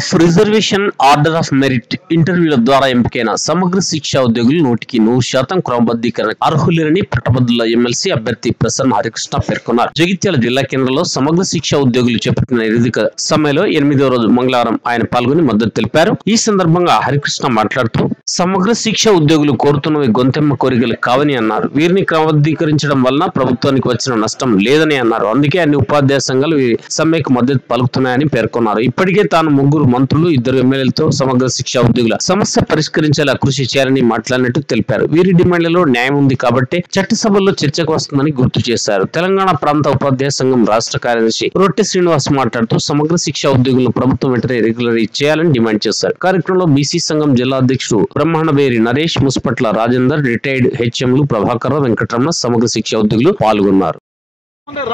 Of reservation order of merit ఇంటర్వ్యూల ద్వారా ఎంపికైన సమగ్ర శిక్ష ఉద్యోగులు 100% క్రమబద్ధీకరణ అర్హులేనని పట్టభద్రుల ఎమ్మెల్సీ అభ్యర్థి ప్రసన్న హరికృష్ణ పేర్కొన్నారు. జగిత్యాల జిల్లా కేంద్రంలో సమగ్ర శిక్ష ఉద్యోగులు చేపట్టిన నివేదిక సమ్మెలో 8వ రోజు మంగళవారం ఆయన పాల్గొని మద్దతు తెలిపారు. ఈ సందర్భంగా హరికృష్ణ మాట్లాడుతూ సమగ్ర శిక్ష ఉద్యోగులు కోరుతున్నవి గొంతెమ్మ కోరికలు కావని అన్నారు. వీరిని క్రమబద్ధీకరించడం వలన ప్రభుత్వానికి వచ్చిన నష్టం లేదని అన్నారు. అందుకే అన్ని ఉపాధ్యాయ సంఘాలు ఈ సమ్మెకు మద్దతు పలుకుతున్నాయని పేర్కొన్నారు. ఇప్పటికే తాను 3 మంత్రులు 2 ఎమ్మెల్యేలతో సమగ్ర శిక్ష ఉద్యోగుల సమస్య పరిష్కరించేలా కృషి చేయాలని మాట్లాడినట్టు తెలిపారు. వీరి డిమాండ్లలో న్యాయం ఉంది కాబట్టి చట్టసభల్లో చర్చకు వస్తుందని గుర్తు చేశారు. తెలంగాణ ప్రాంత ఉపాధ్యాయ సంఘం రాష్ట్ర కార్యదర్శి రొట్టె శ్రీనివాస్ మాట్లాడుతూ సమగ్ర శిక్ష ఉద్యోగులను ప్రభుత్వం వెంటనే రెగ్యులరీ చేయాలని డిమాండ్ చేశారు. కార్యక్రమంలో బీసీ సంఘం జిల్లా అధ్యక్షుడు బ్రహ్మాండవేరి నరేష్, ముస్పట్ల రాజేందర్, రిటైర్డ్ హెచ్ఎంలు ప్రభాకర్, వెంకటరమణ సమగ్ర శిక్ష ఉద్యోగులు పాల్గొన్నారు.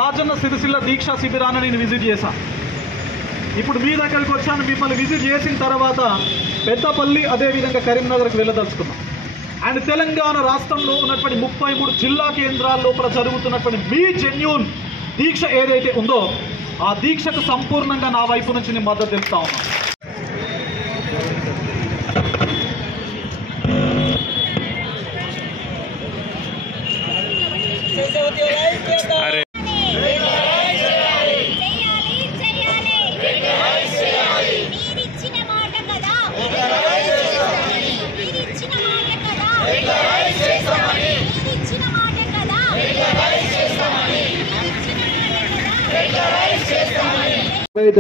రాజన్న సిరిసిల్ల దీక్షా శిబిరాన్ని నేను విజిట్ చేశాను. ఇప్పుడు మీ దగ్గరికి వచ్చాను. మిమ్మల్ని విజిట్ చేసిన తర్వాత పెద్దపల్లి అదేవిధంగా కరీంనగర్కి వెళ్ళదలుచుకున్నాం. అండ్ తెలంగాణ రాష్ట్రంలో ఉన్నటువంటి 33 జిల్లా కేంద్రాల లోపల జరుగుతున్నటువంటి మీ జెన్యూన్ దీక్ష ఏదైతే ఉందో ఆ దీక్షకు సంపూర్ణంగా నా వైపు నుంచి నేను మద్దతు తెలుపుతా ఉన్నాను.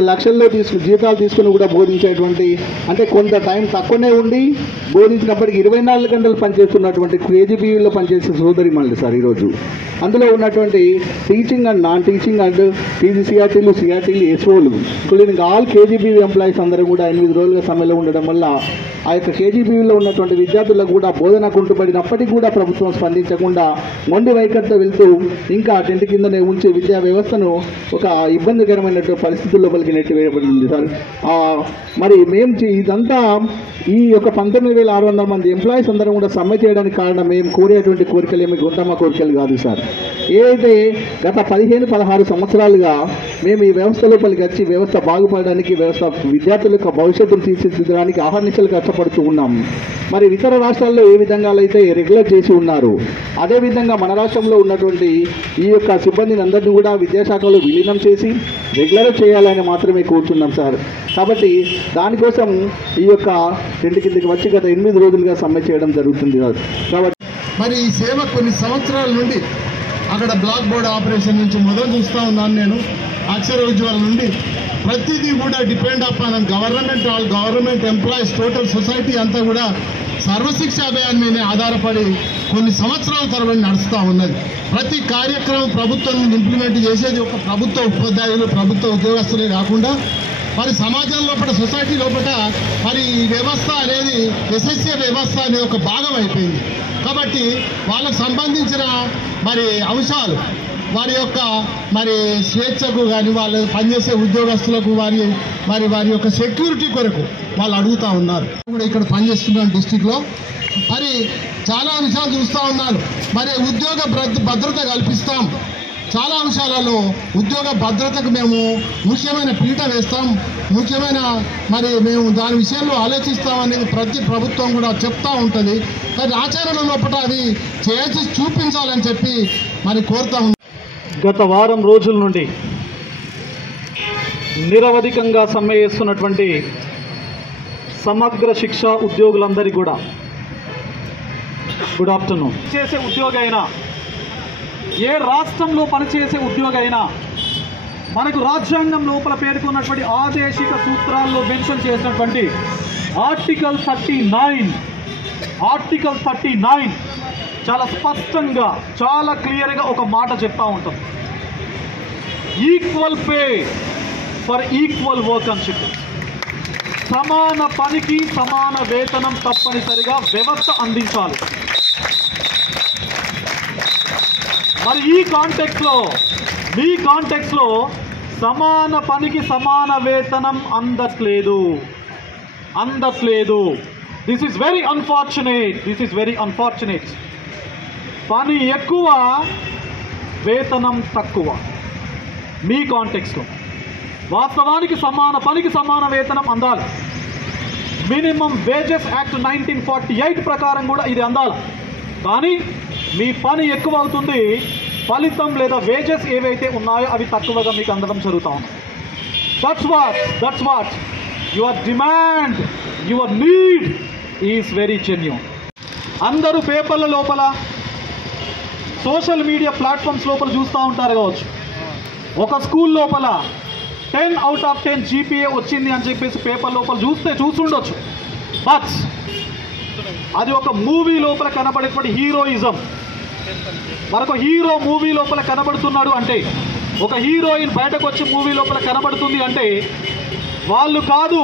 లక్షల్లో జీతాలు తీసుకుని కూడా బోధించేటువంటి, అంటే కొంత టైం తక్కువనే ఉండి బోధించినప్పటికీ 24 గంటలు పనిచేస్తున్నటువంటి కేజీబీవీలో పనిచేసే సోదరి మళ్ళీ సార్ ఈరోజు అందులో ఉన్నటువంటి teaching and non teaching and సిఆర్టీలు ఎస్ఓలు ఇంక్లూడింగ్ ఆల్ కేజీబీవీ ఎంప్లాయీస్ అందరూ కూడా 8 రోజులుగా సమ్మెలో ఉండడం వల్ల ఆ యొక్క కేజీబీవీలో ఉన్నటువంటి విద్యార్థులకు కూడా బోధన కుంటుపడినప్పటికీ కూడా ప్రభుత్వం స్పందించకుండా మొండి వైఖరితో వెళ్తూ ఇంకా టెంట్ కిందనే ఉంచి విద్యా వ్యవస్థను ఒక ఇబ్బందికరమైనటువంటి పరిస్థితుల్లో లోపలికి నెట్టివేయబడింది సార్. మరి మేము ఇదంతా ఈ యొక్క 19,600 మంది ఎంప్లాయీస్ అందరం కూడా సమ్మె చేయడానికి కారణం మేము కోరేటువంటి కోరికలు ఏమి గొంతమ్మ కోరికలు కాదు సార్. ఏదైతే గత 15-16 సంవత్సరాలుగా మేము ఈ వ్యవస్థ లోపలికి వచ్చి వ్యవస్థ బాగుపడడానికి, వ్యవస్థ విద్యార్థుల యొక్క భవిష్యత్తును తీర్చిదిద్దడానికి అహర్నిశలు కష్టపడుతూ ఉన్నాం. మరి ఇతర రాష్ట్రాల్లో ఏ విధంగా అయితే రెగ్యులర్ చేసి ఉన్నారు అదేవిధంగా మన రాష్ట్రంలో ఉన్నటువంటి ఈ యొక్క సిబ్బందిని అందరినీ కూడా విద్యాశాఖలో విలీనం చేసి రెగ్యులర్ చేయాలని మాత్రమే కోరుతున్నాం సార్. కాబట్టి దానికోసం ఈ యొక్క టెంట్ కిందకి వచ్చి గత 8 రోజులుగా సమ్మె చేయడం జరుగుతుంది సార్. కాబట్టి మరి ఈ సేవ కొన్ని సంవత్సరాల నుండి అక్కడ బ్లాక్ బోర్డ్ ఆపరేషన్ నుంచి మొదలు చూస్తూ ఉన్నాను నేను. అక్షర ఉజ్వల నుండి ప్రతిదీ కూడా depend upon government employees total society అంతా కూడా సర్వశిక్ష అభియాన్ మీదే ఆధారపడి కొన్ని సంవత్సరాల తరబడి నడుస్తూ ఉన్నది. ప్రతి కార్యక్రమం ప్రభుత్వం ఇంప్లిమెంట్ చేసేది ఒక ప్రభుత్వ ఉపాధ్యాయులు, ప్రభుత్వ ఉద్యోగస్తులే కాకుండా మరి సమాజం లోపల, సొసైటీ లోపల మరి ఈ వ్యవస్థ అనేది ఎస్ఎస్ఏ వ్యవస్థ అనేది ఒక భాగం అయిపోయింది. కాబట్టి వాళ్ళకు సంబంధించిన మరి అంశాలు వారి యొక్క మరి స్వేచ్ఛకు కానీ వాళ్ళు పనిచేసే ఉద్యోగస్తులకు వారి యొక్క సెక్యూరిటీ కొరకు వాళ్ళు అడుగుతూ ఉన్నారు. కూడా ఇక్కడ పనిచేస్తున్నాను డిస్టిక్లో మరి చాలా అంశాలు చూస్తూ ఉన్నారు. మరి ఉద్యోగ భద్రత కల్పిస్తాం, చాలా అంశాలలో ఉద్యోగ భద్రతకు మేము ముఖ్యమైన పీట వేస్తాం, ముఖ్యమైన మరి మేము దాని విషయంలో ఆలోచిస్తాం అనేది ప్రతి ప్రభుత్వం కూడా చెప్తూ ఉంటుంది. కానీ ఆచరణ లోపల అది చేసి చూపించాలని చెప్పి మరి కోరుతా ఉన్నాం. గత వారం రోజుల నుండి నిరవధికంగా సమ్మె చేస్తున్నటువంటి సమగ్ర శిక్ష ఉద్యోగులందరికీ కూడా గుడ్ ఆఫ్టర్నూన్. చేసే ఉద్యోగి అయినా, ఏ రాష్ట్రంలో పనిచేసే ఉద్యోగి అయినా మనకు రాజ్యాంగం లోపల పేర్కొన్నటువంటి ఆదేశిక సూత్రాల్లో మెన్షన్ చేసినటువంటి ఆర్టికల్ 39 చాలా స్పష్టంగా, చాలా క్లియర్గా ఒక మాట చెప్తా ఉంటాం. Equal pay for equal work అని చెప్పి సమాన పనికి సమాన వేతనం తప్పనిసరిగా వ్యవస్థ అందించాలి. మరి ఈ కాంటెక్స్లో సమాన పనికి సమాన వేతనం అందట్లేదు. This is very unfortunate. పని ఎక్కువ, వేతనం తక్కువ. మీ కాంటెక్స్లో వాస్తవానికి సమాన పనికి సమాన వేతనం అందాలి. మినిమం వేజెస్ యాక్ట్ 1948 ప్రకారం కూడా ఇది అందాలి. కానీ మీ పని ఎక్కువ అవుతుంది, ఫలితం లేదా వేజెస్ ఏవైతే ఉన్నాయో అవి తక్కువగా మీకు అందడం జరుగుతూ ఉంది. That's what your demand, your need is very genuine. అందరూ పేపర్ల లోపల, సోషల్ మీడియా ప్లాట్ఫామ్స్ లోపల చూస్తూ ఉంటారు కావచ్చు, ఒక స్కూల్ లోపల 10 out of 10 GPA వచ్చింది అని చెప్పేసి పేపర్ లోపల చూస్తుండొచ్చు. బట్ అది ఒక మూవీ లోపల కనబడేటువంటి హీరోయిజం. మరొక హీరో మూవీ లోపల కనబడుతున్నాడు అంటే, ఒక హీరోయిన్ బయటకు వచ్చి మూవీ లోపల కనబడుతుంది అంటే, వాళ్ళు కాదు,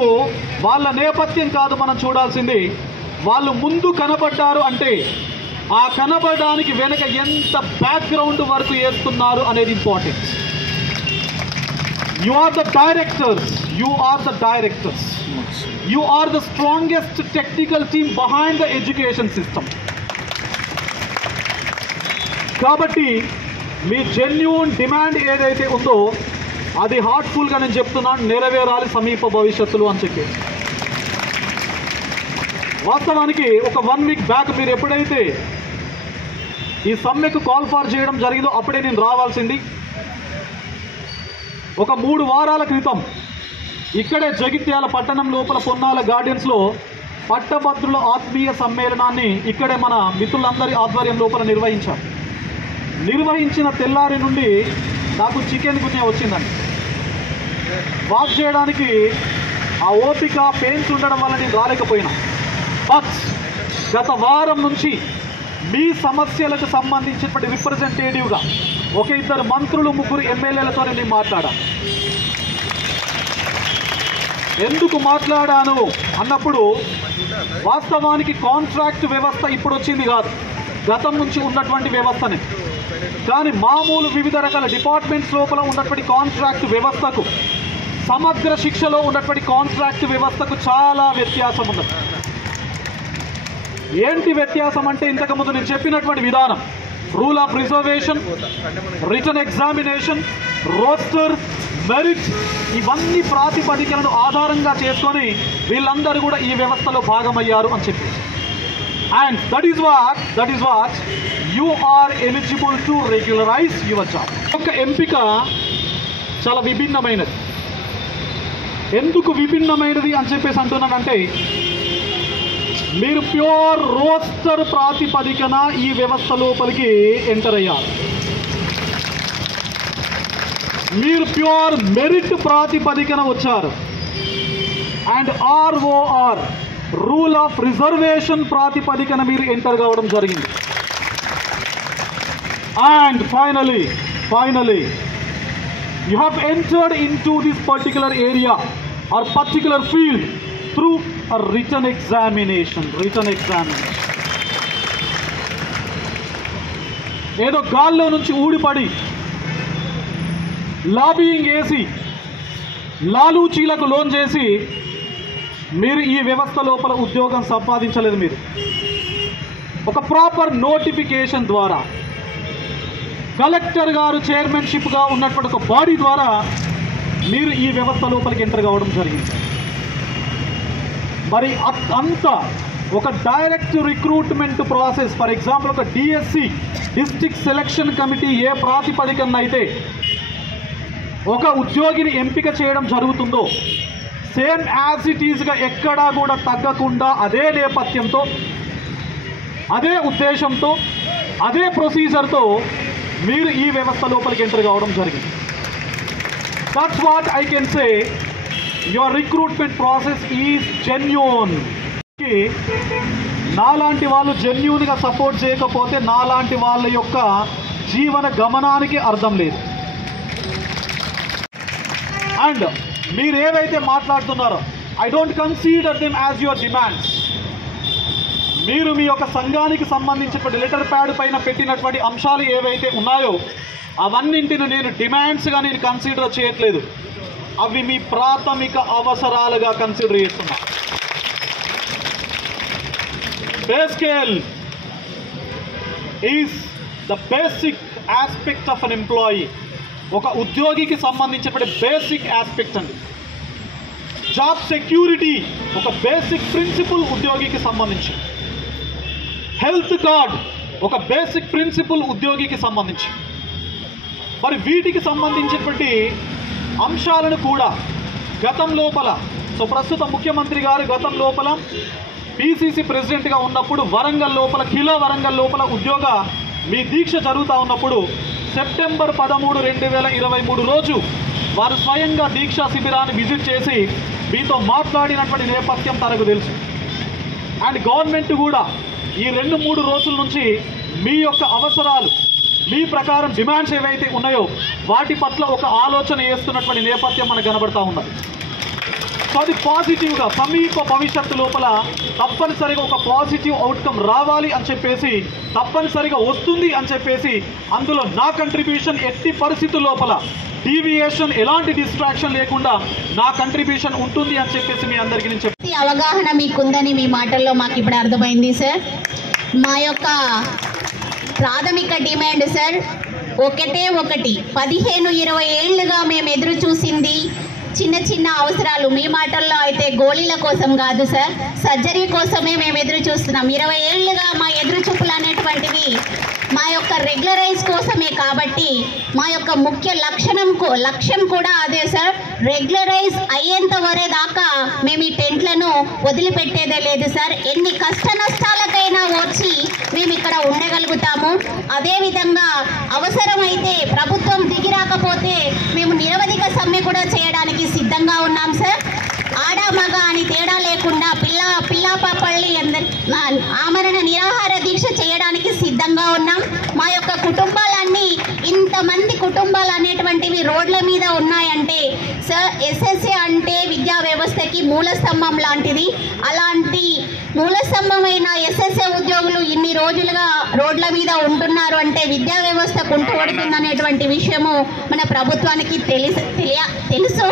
వాళ్ళ నేపథ్యం కాదు మనం చూడాల్సింది. వాళ్ళు ముందు కనబడ్డారు అంటే ఆ కనబడడానికి వెనక ఎంత బ్యాక్గ్రౌండ్ వర్క్ చేస్తున్నారు అనేది important. You are the directors. You are the strongest technical team behind the education system. కాబట్టి మీ జెన్యూన్ డిమాండ్ ఏదైతే ఉందో అది హార్ట్ఫుల్గా నేను చెప్తున్నాను, నెరవేరాలి సమీప భవిష్యత్తులో అని చెప్పి. వాస్తవానికి ఒక 1 week బ్యాక్ మీరు ఎప్పుడైతే ఈ సమ్మెకు కాల్ ఫార్ చేయడం జరిగిందో అప్పుడే నేను రావాల్సింది. ఒక 3 వారాల క్రితం ఇక్కడే జగిత్యాల పట్టణం లోపల పొన్నాల గార్డెన్స్లో పట్టభద్రుల ఆత్మీయ సమ్మేళనాన్ని ఇక్కడే మన మిత్రులందరి ఆధ్వర్యం లోపల నిర్వహించిన తెల్లారి నుండి నాకు చికెన్ గున్యా వచ్చిందండి. వాక్ చేయడానికి ఆ ఓపిక, పెయిన్స్ ఉండడం వల్ల నేను రాలేకపోయినా. బట్ గత వారం నుంచి మీ సమస్యలకు సంబంధించినటువంటి రిప్రజెంటేటివ్గా ఒక 2 మంత్రులు 3 ఎమ్మెల్యేలతో నేను మాట్లాడా. ఎందుకు మాట్లాడాను అన్నప్పుడు, వాస్తవానికి కాంట్రాక్ట్ వ్యవస్థ ఇప్పుడు వచ్చింది కాదు, గతం నుంచి ఉన్నటువంటి వ్యవస్థనే. కానీ మామూలు వివిధ రకాల డిపార్ట్మెంట్స్ లోపల ఉన్నటువంటి కాంట్రాక్ట్ వ్యవస్థకు, సమగ్ర శిక్షలో ఉన్నటువంటి కాంట్రాక్ట్ వ్యవస్థకు చాలా వ్యత్యాసం ఉన్నది. ఏంటి వ్యత్యాసం అంటే, ఇంతకుముందు నేను చెప్పినటువంటి విధానం, rule of reservation, written examination, roster, merit, ఇవన్నీ ప్రాతిపదికలను ఆధారంగా చేసుకొని వీళ్ళందరూ కూడా ఈ వ్యవస్థలో భాగమయ్యారు అని చెప్పి. And that is what you are eligible to regularise your job. ఒక ఎంపిక చాలా విభిన్నమైనది. ఎందుకు విభిన్నమైనది అని చెప్పేసి అంటున్నానంటే, మీరు ప్యూర్ రోస్టర్ ప్రాతిపదికన ఈ వ్యవస్థ లోపలికి ఎంటర్ అయ్యారు. మీరు ప్యూర్ మెరిట్ ప్రాతిపదికన వచ్చారు. And ROR, rule of reservation ప్రాతిపదికన మీరు ఎంటర్ కావడం జరిగింది. And finally you have entered into this particular area or particular field through a written examination. ఏదో గాల్లో నుంచి ఊడిపడి లాబింగ్ చేసి లాలూచీలకు లోన్ చేసి మీరు ఈ వ్యవస్థ లోపల ఉద్యోగం సంపాదించలేదు. మీరు ఒక ప్రాపర్ నోటిఫికేషన్ ద్వారా, కలెక్టర్ గారు చైర్మన్షిప్గా ఉన్నటువంటి ఒక బాడీ ద్వారా మీరు ఈ వ్యవస్థ లోపలికి ఎంటర్ కావడం జరిగింది. మరి అంత ఒక direct recruitment process, for example ఒక DSC, డిస్ట్రిక్ట్ సెలక్షన్ కమిటీ ఏ ప్రాతిపదికన అయితే ఒక ఉద్యోగిని ఎంపిక చేయడం జరుగుతుందో, సేమ్ యాజ్ ఇట్ ఈజ్గా ఎక్కడా కూడా తగ్గకుండా అదే నేపథ్యంతో, అదే ఉద్దేశంతో, అదే ప్రొసీజర్తో మీరు ఈ వ్యవస్థ లోపలికి ఎంటర్ కావడం జరిగింది. That's what I can say, your recruitment process is genuine. నాలాంటి వాళ్ళు జెన్యూన్గా సపోర్ట్ చేయకపోతే నాలాంటి వాళ్ళ యొక్క జీవన గమనానికి అర్థం లేదు. అండ్ మీరు ఏవైతే మాట్లాడుతున్నారో, I don't consider them as your demands. మీరు మీ యొక్క సంఘానికి సంబంధించినటువంటి లెటర్ ప్యాడ్ పైన పెట్టినటువంటి అంశాలు ఏవైతే ఉన్నాయో అవన్నింటిని నేను డిమాండ్స్గా నేను కన్సిడర్ చేయట్లేదు. అవి మీ ప్రాథమిక అవసరాలుగా కన్సిడర్ చేస్తున్నా. Pay scale is the basic aspect of an employee. ఒక ఉద్యోగికి సంబంధించిన బేసిక్ ఆస్పెక్ట్ అండి. జాబ్ సెక్యూరిటీ ఒక బేసిక్ ప్రిన్సిపల్ ఉద్యోగికి సంబంధించి. హెల్త్ కార్డ్ ఒక బేసిక్ ప్రిన్సిపల్ ఉద్యోగికి సంబంధించి. మరి వీటికి సంబంధించినటువంటి అంశాలను కూడా గతం లోపల, సో ప్రస్తుత ముఖ్యమంత్రి గారు గతం లోపల పిసిసి ప్రెసిడెంట్గా ఉన్నప్పుడు వరంగల్ లోపల, ఖిలా వరంగల్ లోపల ఉద్యోగ మీ దీక్ష జరుగుతూ ఉన్నప్పుడు సెప్టెంబర్ 13, 2023 రోజు వారు స్వయంగా దీక్షా శిబిరాన్ని విజిట్ చేసి మీతో మాట్లాడినటువంటి నేపథ్యం తనకు తెలుసు. అండ్ గవర్నమెంట్ కూడా ఈ 2-3 రోజుల నుంచి మీ యొక్క అవసరాలు, మీ ప్రకారం డిమాండ్స్ ఏవైతే ఉన్నాయో వాటి పట్ల ఒక ఆలోచన చేస్తున్నటువంటి నేపథ్యం మనకు కనబడతా ఉన్నది. సో అది పాజిటివ్గా సమీప భవిష్యత్తు లోపల తప్పనిసరిగా ఒక పాజిటివ్ అవుట్కమ్ రావాలి అని చెప్పేసి, తప్పనిసరిగా వస్తుంది అని చెప్పేసి, అందులో నా కంట్రిబ్యూషన్ ఎట్టి పరిస్థితుల లోపల డీవియేషన్, ఎలాంటి డిస్ట్రాక్షన్ లేకుండా నా కంట్రిబ్యూషన్ ఉంటుంది అని చెప్పేసి మీ అందరికీ నేను చెప్తాను. అవగాహన మీకుందని మీ మాటల్లో మాకు ఇప్పుడు అర్థమైంది సార్. మా యొక్క ప్రాథమిక డిమాండ్ సార్ ఒకటే ఒకటి. 15-20 ఏళ్లుగా మేము ఎదురు చూసింది చిన్న చిన్న అవసరాలు. మీ మాటల్లో అయితే గోళీల కోసం కాదు సార్, సర్జరీ కోసమే మేము ఎదురు చూస్తున్నాం. 20 ఏళ్లుగా మా ఎదురు చూపులు అనేటువంటివి మా యొక్క రెగ్యులరైజ్ కోసమే. కాబట్టి మా యొక్క ముఖ్య లక్ష్యం కూడా అదే సార్. రెగ్యులరైజ్ అయ్యేంత వరే దాకా మేము ఈ టెంట్లను వదిలిపెట్టేదే లేదు సార్. ఎన్ని కష్ట నష్టాలకైనా వచ్చి మేము ఇక్కడ ఉండగలుగుతాము. అదేవిధంగా అవసరమైతే ప్రభుత్వం దిగి రాకపోతే మేము నిరవధిక సమ్మె కూడా చేయడానికి సిద్ధంగా ఉన్నాం సార్. ఆడ మగ అని తేడా లేకుండా పిల్లా పాపల్లి ఆమరణ నిరాహార దీక్ష చేయడానికి సిద్ధంగా ఉన్నాం. మా యొక్క కుటుంబాలన్నీ, ఇంతమంది కుటుంబాలు అనేటువంటివి రోడ్ల మీద ఉన్నాయంటే సార్, ఎస్ఎస్ఏ అంటే విద్యా వ్యవస్థకి మూలస్తంభం లాంటిది. అలాంటి మూలస్తంభమైన ఎస్ఎస్ఏ ఉద్యోగులు ఇన్ని రోజులుగా రోడ్ల మీద ఉంటున్నారు అంటే విద్యా వ్యవస్థ కుంటుపడుతుందనేటువంటి విషయము మన ప్రభుత్వానికి తెలుసు.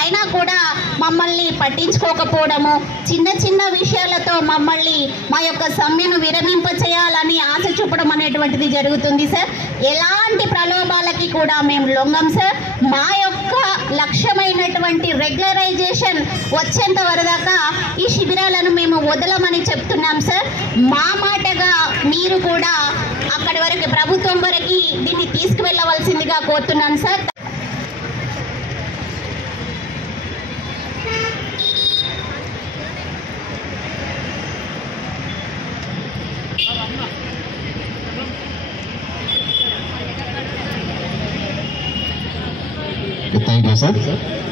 అయినా కూడా మమ్మల్ని పట్టించుకోకపోవడము, చిన్న చిన్న విషయాలతో మమ్మల్ని మా యొక్క సమ్మెను విరమింప చేయాలని ఆశ చూపడం అనేటువంటిది జరుగుతుంది సార్. ఎలాంటి ప్రలోభాలకి కూడా మేము లొంగం సార్. మా యొక్క లక్ష్యమైనటువంటి రెగ్యులరైజేషన్ వచ్చేంత వరదాకా ఈ శిబిరాలను మేము వదలమని చెప్తున్నాం సార్. మా మాటగా మీరు కూడా అక్కడి వరకు, ప్రభుత్వం వరకు దీన్ని తీసుకువెళ్ళవలసిందిగా కోరుతున్నాను సార్. Thank you, sir.